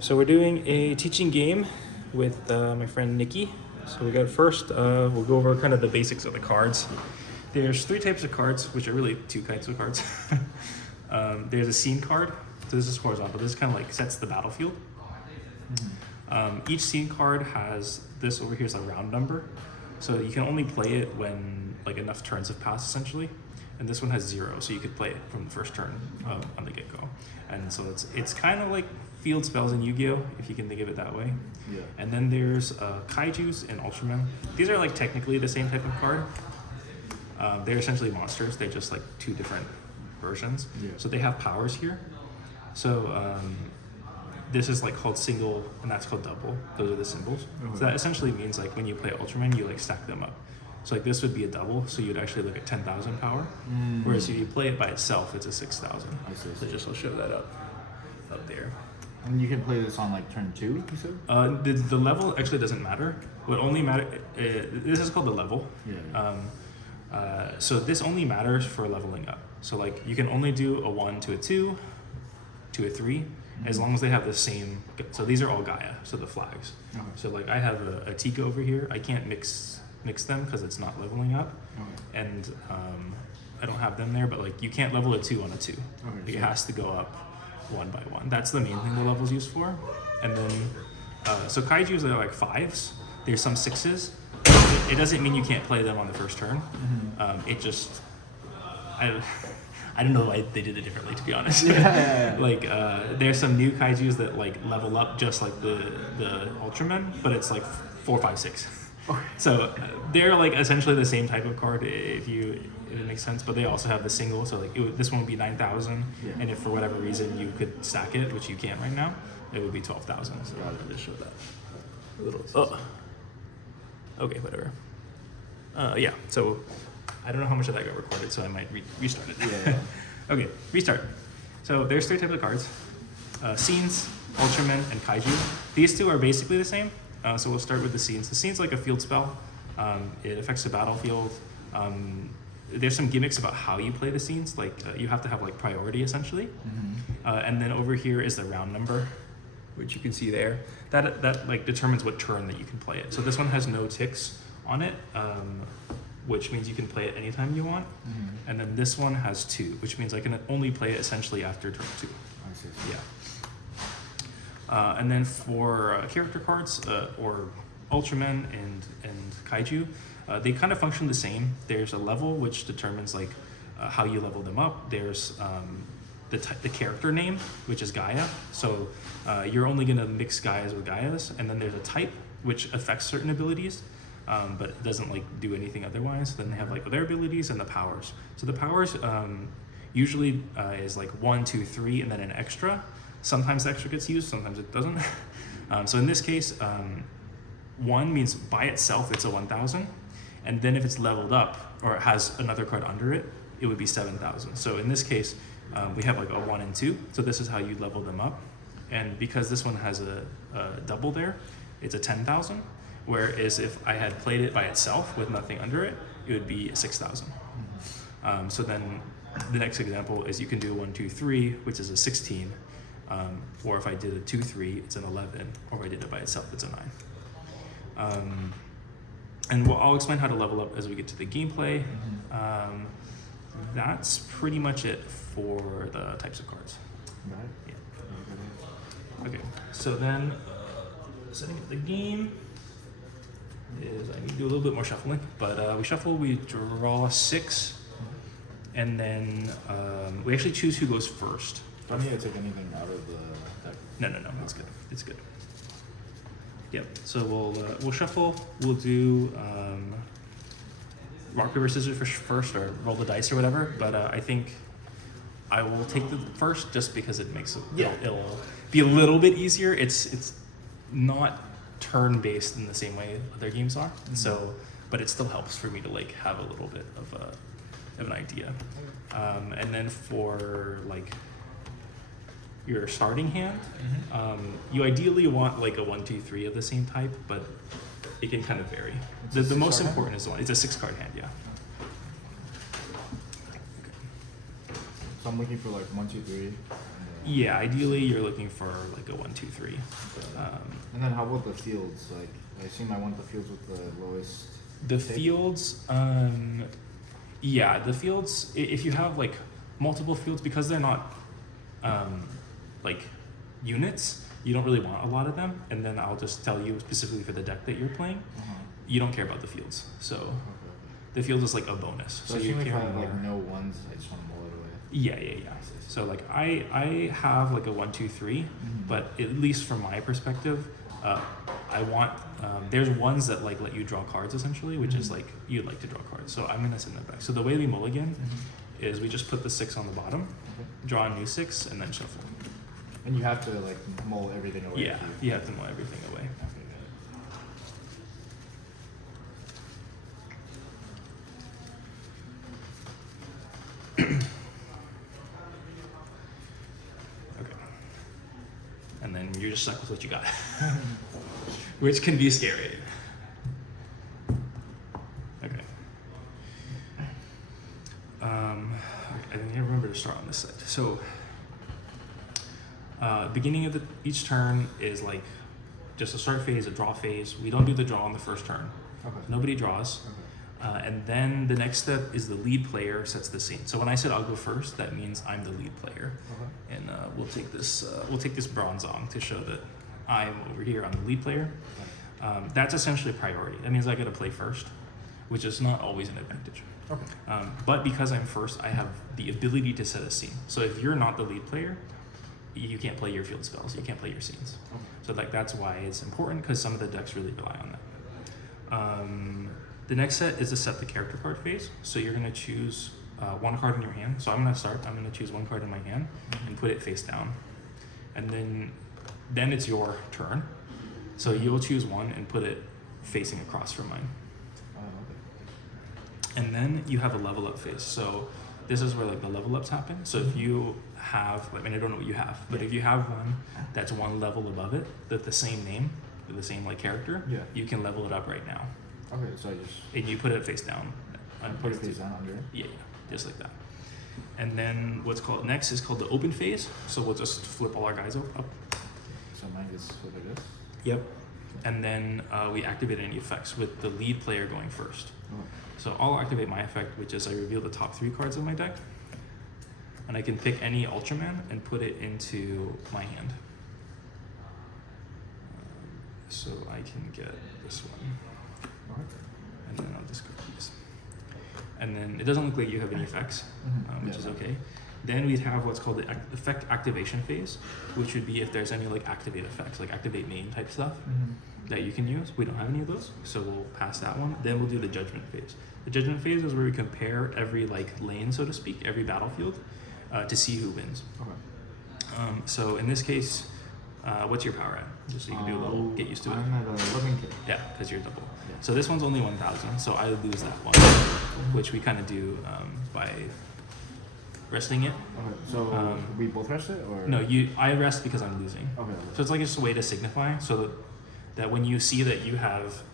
So we're doing a teaching game with my friend Nikki. So we got first, we'll go over kind of the basics of the cards. There's three types of cards, which are really two types of cards. There's a scene card. So this is horizontal. This kind of like sets the battlefield. Each scene card has this over here is a round number. So you can only play it when like enough turns have passed essentially. And this one has 0, so you could play it from the first turn on the get-go. And so it's kind of like field spells in Yu-Gi-Oh, if you can think of it that way. Yeah. And then there's Kaijus and Ultraman. These are like technically the same type of card. They're essentially monsters. They're just like two different versions. Yeah. So they have powers here. So this is like called single, and that's called double. Those are the symbols. Okay. So that essentially means like when you play Ultraman, you like stack them up. So like this would be a double, so you'd actually look at 10,000 power. Whereas if you play it by itself, it's a 6,000. I see. So just I'll show that up there. And you can play this on like turn 2, you said? The level actually doesn't matter. What only matter this is called the level. Yeah. So this only matters for leveling up. So like you can only do a 1 to a 2 to a 3 as long as they have the same. So these are all Gaia, so the flags. Okay. So like I have a Tika over here. I can't mix them because it's not leveling up. Okay. And I don't have them there, but like you can't level a 2 on a 2. Okay, Like, it so- has to go up 1 by 1. That's the main thing the level's used for. And then so Kaijus are like 5s. There's some 6s. It doesn't mean you can't play them on the first turn. It just I don't know why they did it differently, to be honest. Yeah. Like there's some new Kaijus that like level up just like the Ultraman, but it's like 4, 5, 6. Okay. So they're like essentially the same type of card if it makes sense, but they also have the single. So like this one would be 9,000, Yeah. and if for whatever reason you could stack it, which you can't right now, it would be 12,000. So I'll just show that. A little. Oh. Okay, whatever. Yeah. So I don't know how much of that got recorded, so I might restart it. Yeah. Okay, restart. So there's 3 types of cards: scenes, Ultraman, and Kaiju. These two are basically the same. So we'll start with the scenes. The scene's like a field spell. It affects the battlefield. There's some gimmicks about how you play the scenes. Like you have to have like priority essentially. And then over here is the round number, which you can see there. That like determines what turn that you can play it. So this one has no ticks on it, which means you can play it anytime you want. And then this one has 2, which means I can only play it essentially after turn 2. I see. Yeah. And then for character cards, or Ultraman and Kaiju, they kind of function the same. There's a level which determines like how you level them up. There's the character name, which is Gaia. So you're only gonna mix Gaias with Gaias. And then there's a type which affects certain abilities, but it doesn't like do anything otherwise. Then they have like their abilities and the powers. So the powers usually is like 1, 2, 3, and then an extra. Sometimes the extra gets used, sometimes it doesn't. So in this case, 1 means by itself it's a 1,000, and then if it's leveled up or it has another card under it, it would be 7,000. So in this case, we have like a 1 and 2, so this is how you level them up. And because this one has a double there, it's a 10,000, whereas if I had played it by itself with nothing under it, it would be 6,000. So then the next example is you can do a 1, 2, 3, which is a 16. Or if I did a 2, 3, it's an 11. Or if I did it by itself, it's a 9. And I'll explain how to level up as we get to the gameplay. That's pretty much it for the types of cards. Got it? Yeah. Okay, so then setting up the game is I need to do a little bit more shuffling. But we shuffle, we draw 6, and then we actually choose who goes first. Do I need to take anything out of the deck? No, it's good. It's good. Yep. So we'll shuffle. We'll do rock paper scissors first, or roll the dice or whatever. But I think I will take the first just because it makes it'll be a little bit easier. It's not turn based in the same way other games are. So, but it still helps for me to like have a little bit of an idea. And then for like your starting hand, you ideally want like a 1, 2, 3 of the same type, but it can kind of vary. The most important is the one. It's a 6-card hand, yeah. So I'm looking for like 1, 2, 3. Yeah, ideally you're looking for like a 1, 2, 3. And then how about the fields? Like, I assume I want the fields with the lowest. The tick? fields, yeah, the fields. If you have like multiple fields, because they're not like units, you don't really want a lot of them. And then I'll just tell you specifically for the deck that you're playing, you don't care about the fields. So the field is like a bonus. So you assume if care I have more. like no ones, I just want to mull it away. Yeah. So like I have like a 1, 2, 3, but at least from my perspective, I want there's ones that like let you draw cards essentially, which is like you'd like to draw cards. So I'm gonna send that back. So the way we mulligan is we just put the 6 on the bottom, draw a new 6, and then shuffle. And you have to like mull everything away. Yeah, you have to mull everything away. Okay. And then you're just stuck with what you got, which can be scary. Okay. I think I remember to start on this side. So, beginning of each turn is like just a start phase, a draw phase. We don't do the draw on the first turn. Okay. Nobody draws. And then the next step is the lead player sets the scene. So when I said I'll go first, that means I'm the lead player. And we'll take this bronze on to show that I'm over here. I'm the lead player. That's essentially priority. That means I got to play first, which is not always an advantage. Okay. But because I'm first, I have the ability to set a scene. So if you're not the lead player, you can't play your field spells. You can't play your scenes. So like that's why it's important, because some of the decks really rely on that. The next set is to set the character card phase. So you're going to choose one card in your hand. So I'm going to start. I'm going to choose one card in my hand and put it face down. And then it's your turn. So you'll choose one and put it facing across from mine. And then you have a level up phase. So this is where like the level ups happen. So if you have, I mean, I don't know what you have, but if you have one that's one level above it, that the same name, the same like character, you can level it up right now. Okay, so I just. And you put it face down. Put it face down under it? Yeah, just like that. And then what's called next is called the open phase. So we'll just flip all our guys up. So mine gets what it is? Yep. And then we activate any effects with the lead player going first. So I'll activate my effect, which is I reveal the top 3 cards of my deck. And I can pick any Ultraman and put it into my hand. So I can get this one. And then I'll discard these. And then it doesn't look like you have any effects, which is okay. Then we'd have what's called the effect activation phase, which would be if there's any like activate effects, like activate main type stuff that you can use. We don't have any of those, so we'll pass that one. Then we'll do the judgment phase. The judgment phase is where we compare every like lane, so to speak, every battlefield, to see who wins. Okay. So in this case, what's your power at? Just so you can do a little, get used to it. I'm at 11K. Yeah, because you're double. So this one's only 1,000, so I lose that one, which we kind of do by resting it. Okay, so we both rest it, or? No, I rest because I'm losing. Okay. So it's like just a way to signify, so that when you see that you have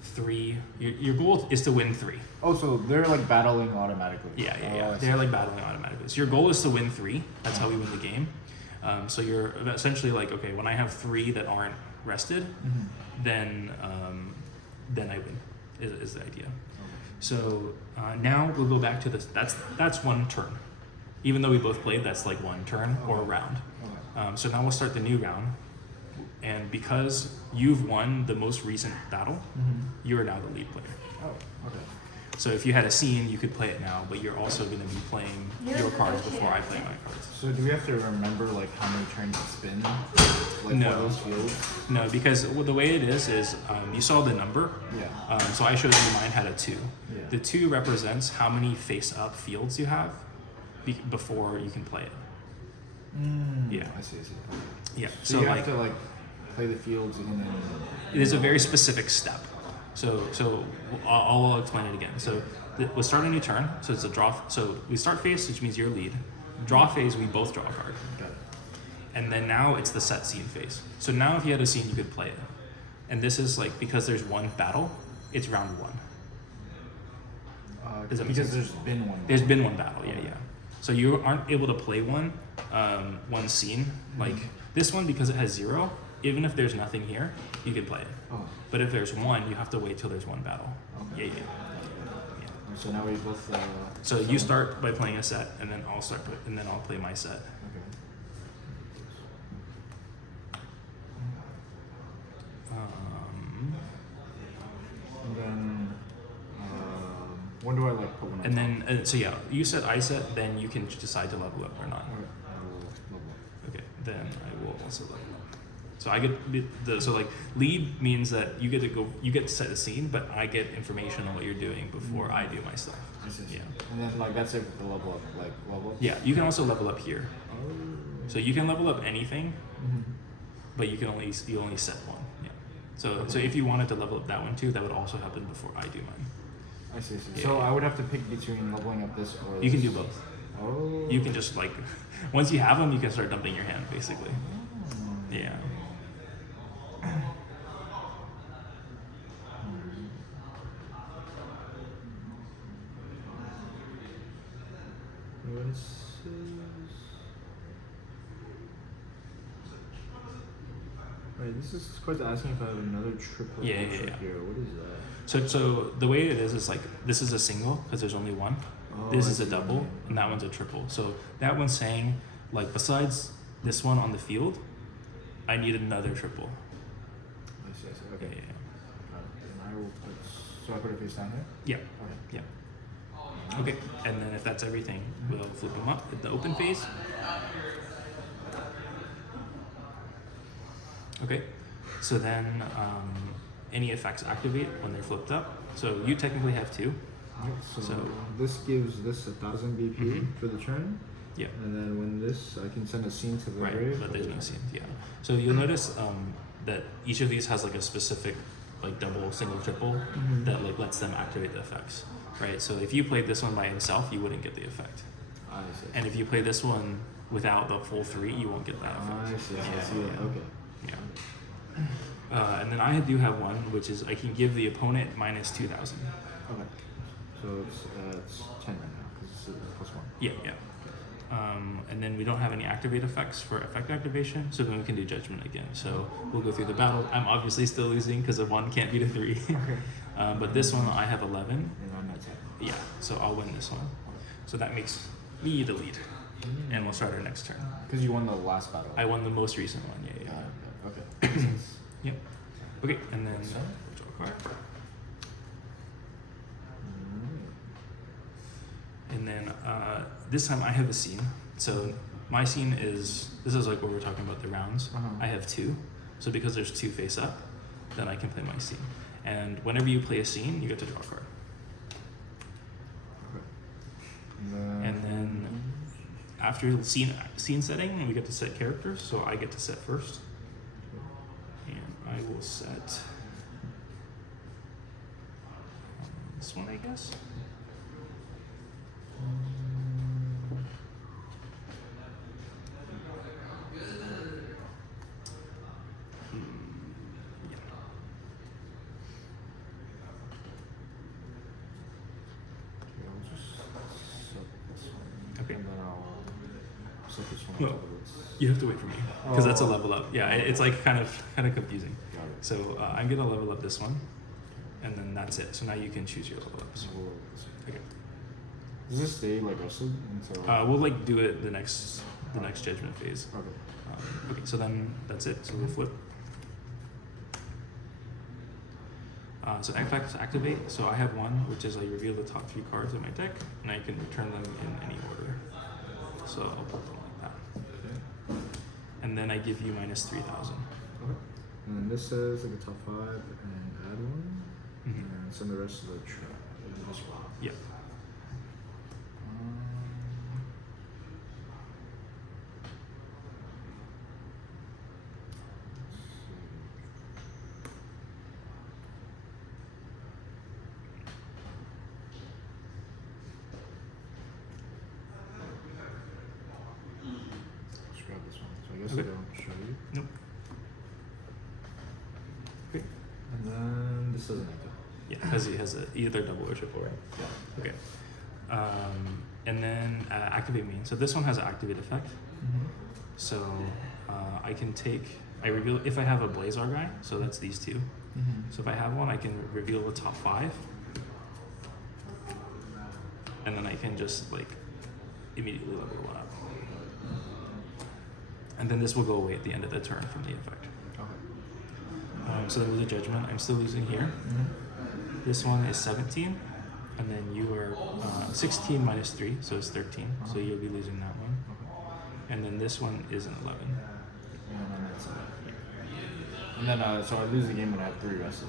3, your goal is to win 3. Oh, so they're like battling automatically. Yeah. They're like battling automatically. So your goal is to win 3. That's how we win the game. So you're essentially like, okay, when I have 3 that aren't rested, then I win. Is the idea. So now we'll go back to this. That's one turn. Even though we both played, that's like one turn or a round. So now we'll start the new round. And because you've won the most recent battle, you are now the lead player. Oh, okay. So if you had a scene, you could play it now, but you're also going to be playing your cards before I play my cards. So do we have to remember like how many turns to spin? Like No. for those fields? No, because the way it is you saw the number. Yeah. So I showed you mine had a 2. Yeah. The 2 represents how many face-up fields you have before you can play it. Yeah. I see. Yeah. So you have to like play the fields and then. It is a very specific step. So I'll explain it again. So we'll start a new turn. So it's a draw. So we start phase, which means you're lead. Draw phase, we both draw a card. Got it. And then now it's the set scene phase. So now if you had a scene, you could play it. And this is like, because there's one battle, it's round 1. Does that make because sense? there's been one. There's been one battle, yeah. So you aren't able to play one one scene. Like this one, because it has 0, even if there's nothing here, you can play it. Oh. But if there's 1, you have to wait till there's 1 battle. Okay. Yeah. So now we both. So you start by playing a set, and then I'll play my set. Okay. And then, when do I like put one on And top? then so yeah, you set, I set, then you can decide to level up or not. Okay. I will level up. Okay, then I will also level up. So I get so like lead means that you get to set a scene, but I get information on what you're doing before I do my stuff. I see. Yeah. And then like that's it for the level up, like level up. Yeah, you can also level up here. Oh. So you can level up anything, Mhm. but you only set one. Yeah. So if you wanted to level up that one too, that would also happen before I do mine. I see. Yeah, So yeah. I would have to pick between leveling up this or. You can this. do both. Oh. You can just like once you have them, you can start dumping your hand basically. Oh. Yeah. What is this? Right, this is quite asking if I have another triple Yeah, ultra yeah. here. What is that? So the way it is like this is a single because there's only one. Oh, This I is a see. double, and that one's a triple. So that one's saying, like, besides this one on the field, I need another triple. I see. Yeah, Okay. And I will put. So I put it face down here. yeah, Okay. yeah. Okay, and then if that's everything, we'll flip them up at the open phase. Okay, so then any effects activate when they're flipped up. So you technically have 2. Right, so, So- this gives this 1,000 BP Mhm. for the turn, Yeah. and then when this, I can send a scene to the Right, grave. but there's no scene. Yeah. So you'll notice that each of these has like a specific like double, single, triple Mhm. that like lets them activate the effects. Right. So if you played this one by himself, you wouldn't get the effect. I see. And if you play this one without the full 3, you won't get that effect. I see. I Yeah, see. yeah. Okay. Yeah. And then I do have one, which is I can give the opponent minus 2,000. Okay. So it's 10 right now because it's plus 1. Yeah, yeah. And then we don't have any activate effects for effect activation, so then we can do judgment again. So we'll go through the battle. I'm obviously still losing because a 1 can't beat a 3. Okay. But this one I have 11. And I'm at 10. Yeah, so I'll win this one. So that makes me the lead, and we'll start our next turn. Because you won the last battle. I won the most recent one. Yeah, yeah. Got Yeah. it. Okay. Makes sense. Yep. Okay, and then So? draw a card. And then this time I have a scene. So my scene is, this is like what we're talking about the rounds. Uh-huh. I have 2. So because there's 2 face up, then I can play my scene. And whenever you play a scene, you get to draw a card. Okay. And then after scene setting, we get to set characters. So I get to set first. And I will set this one, I guess. I'll just set this one. Okay. And then I'll set this one No. on top of this. You have to wait for me because that's a Oh. level up. Yeah, it's like kind of confusing. Got it. So I'm gonna level up this one, and then that's it. So now you can choose your level ups. So we'll roll this one. Okay. Does this stay like rested until? We'll like do it the next judgment phase. Okay. Okay. So then that's it. So we'll flip. So effects activate. So I have one, which is I reveal the top 3 cards in my deck, and I can return them in any order. So I'll put them like that. Okay. And then I give you minus 3,000. Okay. And then this says like a top 5 and add 1, Mhm. and send the rest of the trap. This one. Yep. Let's grab this one. So I guess Okay. I don't show you. Nope. Okay. And then this doesn't active. Yeah, because he has either double or triple, right? Yeah. Okay. And then activate mean. So this one has an activate effect. So I can I reveal if I have a Blazar guy, so that's these two. So if I have one, I can reveal the top 5, and then I can just like immediately level one up. And then this will go away at the end of the turn from the effect. Okay. So then with the judgment, I'm still losing here. This one is 17, and then you are 16 minus 3, so it's 13. So you'll be losing that one. And then this one is an 11. And then so I lose the game when I have 3 rested.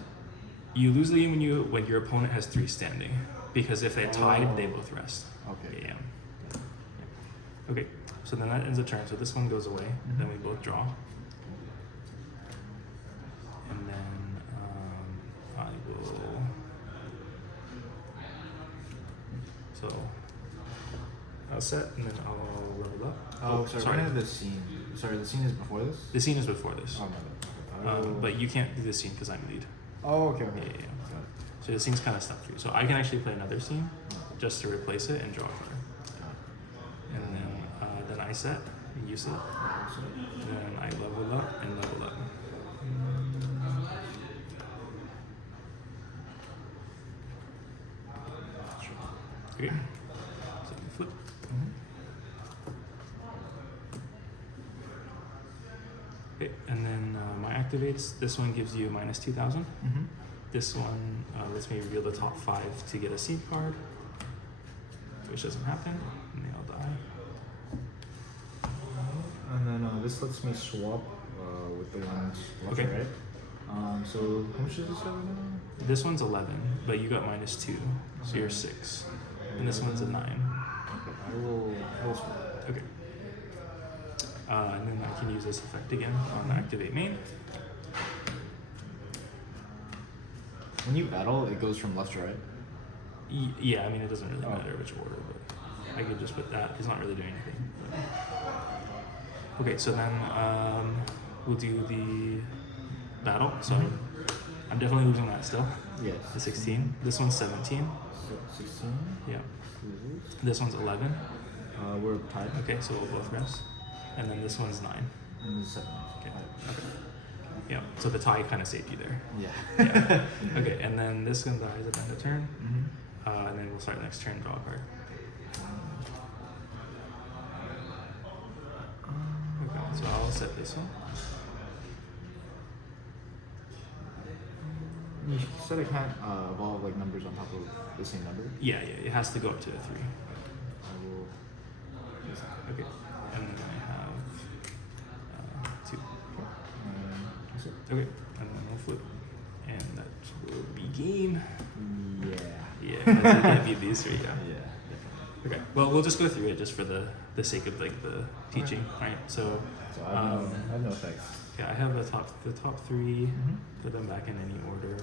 You lose the game when your opponent has 3 standing, because if they're tied, they both rest. Okay. Yeah. Okay. So then that ends the turn. So this one goes away. Then we both draw. And then I will. So I'll set, and then I'll level up. Oh, sorry. When is the scene? Sorry, the scene is before this? The scene is before this. Oh, my bad. But you can't do the scene because I'm lead. Oh, okay. Yeah. So the scene's kind of stuck through. So I can actually play another scene just to replace it and draw a card. And then I set, and you set. And then I level up and level up. Okay. So you flip. Okay, and then my activates. This one gives you minus 2,000. This one lets me reveal the top 5 to get a seed card, which doesn't happen, and they all die. And then this lets me swap with the ones left, Okay. right? So how much is this right now? This one's 11, but you got minus 2, so you're 6. And this one's a 9. Okay, I will swap. Okay. And then I can use this effect again on activate main. When you battle, it goes from left to right? Yeah, I mean, it doesn't really matter which order, but I could just put that. It's not really doing anything. Okay, so then we'll do the battle. So I'm definitely losing that still. Yes. The 16. This one's 17. 16? Yeah. This one's 11. We're tied. Okay, so we'll both rest. And then this one's 9. And this is 7. Okay. Okay. Yeah, so the tie kind of saved you there. Yeah. Yeah. Okay, and then this one dies at the end of turn. And then we'll start next turn, draw a card. Okay, so I'll set this one. You said I can't evolve like numbers on top of the same number? Yeah, it has to go up to a 3. I will. Okay, and then I have 2. That's it. Okay, and then we'll flip. And that will be game. Yeah. Yeah, that's it. Can't beat these 3, yeah. Yeah. Okay, well, we'll just go through it just for the sake of like the teaching, right? So I have no effects. yeah, I have the top 3. Put them back in any order,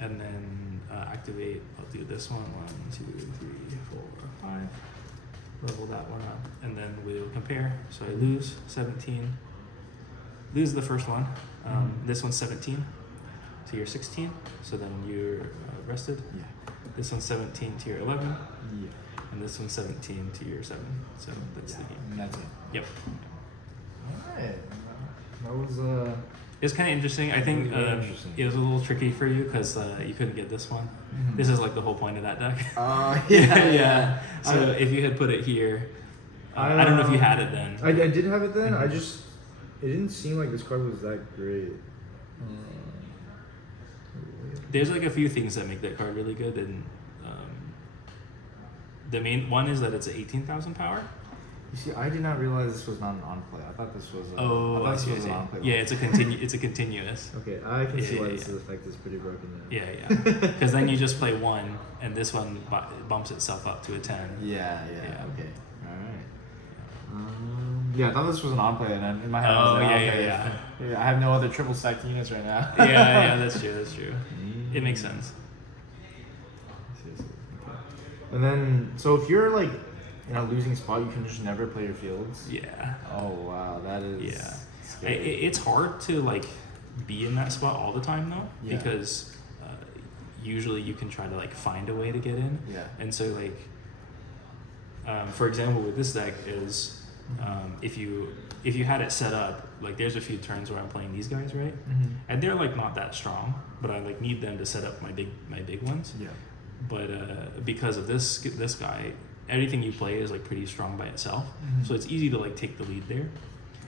and then activate. I'll do this one. 1, 2, 3, 4, 5. Level that one up, and then we'll compare. So I lose 17. Lose the first one. This one's 17, so you're 16. So then you're rested. Yeah. This one's 17 to your 11. Yeah. And this one's 17 to your 7. So that's the game. And that's it. Yep. Alright. That was It's kind of interesting. I think Very interesting. it was a little tricky for you because you couldn't get this one. This is like the whole point of that deck. yeah. So if you had put it here, I don't know if you had it then. I did have it then. I just it didn't seem like this card was that great. There's like a few things that make that card really good, and the main one is that it's an 18,000 power. You see, I did not realize this was not an on play. I thought this was. I see. an on play. Yeah, it's a it's a continuous. Okay, I can see why Yeah. this effect is pretty broken now. Yeah. Because then you just play 1, and this one bumps itself up to a 10. Yeah. Yeah. Okay. All right. Yeah, I thought this was an on play, and then in my head I was Oh, like, yeah, okay, yeah. I have no other triple stacked units right now. Yeah, that's true. It makes sense. And then So if you're like in a losing spot, you can just never play your fields. Yeah. Oh wow, that is. Yeah. Scary. It's hard to like be in that spot all the time though, Yeah. because usually you can try to like find a way to get in. Yeah. And so like, for example, with this deck is If you had it set up, like there's a few turns where I'm playing these guys, right? Mm-hmm. And they're like not that strong, but I like need them to set up my big ones. Yeah. But because of this guy, everything you play is like pretty strong by itself. Mhm. So it's easy to like take the lead there,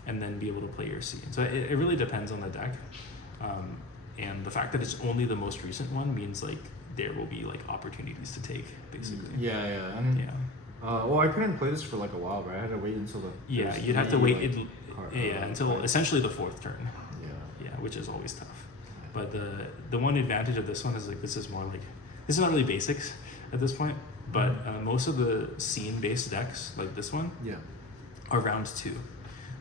and then be able to play your scene. So it really depends on the deck, and the fact that it's only the most recent one means like there will be like opportunities to take basically. Yeah. And Yeah. well, I couldn't play this for like a while, but I had to wait until the Yeah, there's you'd have to three, wait like, until cards. essentially the fourth turn. Yeah. Yeah, which is always tough. But the one advantage of this one is like this is not really basics at this point, but most of the scene based decks like this one Yeah. are round 2.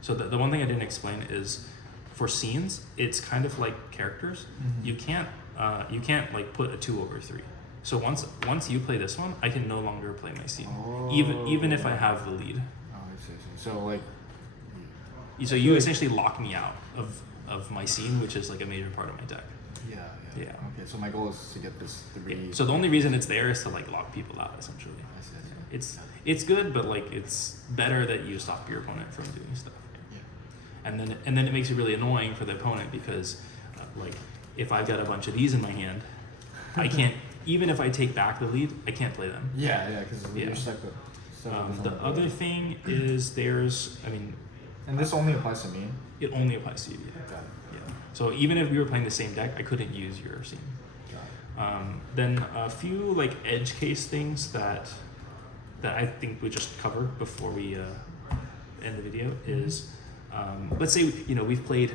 So the one thing I didn't explain is for scenes it's kind of like characters. Mhm. You can't like put a 2/3. So once you play this one, I can no longer play my scene, even if I have the lead. Oh, I see. So like. So you essentially lock me out of my scene, which is like a major part of my deck. Yeah. Yeah. Okay, so my goal is to get this 3. So the only reason it's there is to like lock people out essentially. I see. It's good, but like it's better that you stop your opponent from doing stuff. Yeah. And then it makes it really annoying for the opponent because like if I've got a bunch of these in my hand, I can't even if I take back the lead, I can't play them. Yeah, because Yeah. you're stuck with. The other thing is And this only applies to me. it only applies to you. Yeah. Got it. Yeah. So even if we were playing the same deck, I couldn't use your scene. Got it. Then a few like edge case things that I think we just cover before we end the video is let's say we've played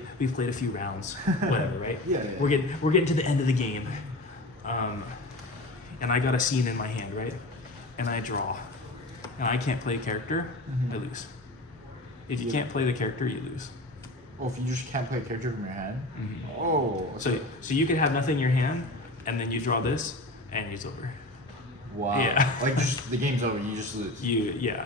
a few rounds, whatever, right? Yeah. We're getting to the end of the game, and I got a scene in my hand, right? And I draw, and I can't play a character, Mhm. I lose. If you Yeah. can't play the character, you lose. Oh, if you just can't play a character from your hand. Mhm. Oh. So you could have nothing in your hand, and then you draw this, and it's over. Wow. Yeah. Like just the game's over. You just lose.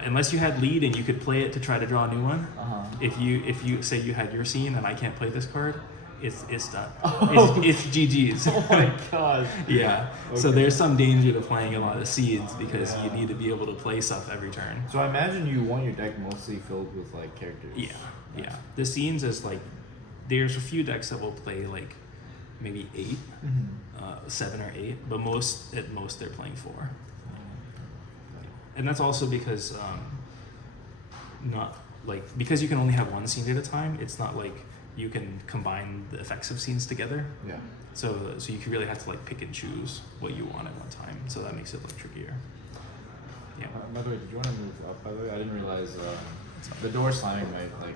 Unless you had lead and you could play it to try to draw a new one. Uh-huh. If you say you had your scene and I can't play this card, it's done. Oh. It's GG's. Oh my god. Yeah. So Okay. there's some danger to playing a lot of seeds because you need to be able to play stuff every turn. So I imagine you want your deck mostly filled with like characters. Yeah. The scenes is like there's a few decks that will play like maybe 8, Mm-hmm. 7 or 8, but at most they're playing 4. And that's also because because you can only have one scene at a time, it's not like you can combine the effects of scenes together. Yeah. So you can really have to like pick and choose what you want at one time. So that makes it look trickier. Yeah. By the way, did you want to move up? By the way, I didn't realize the door slamming might like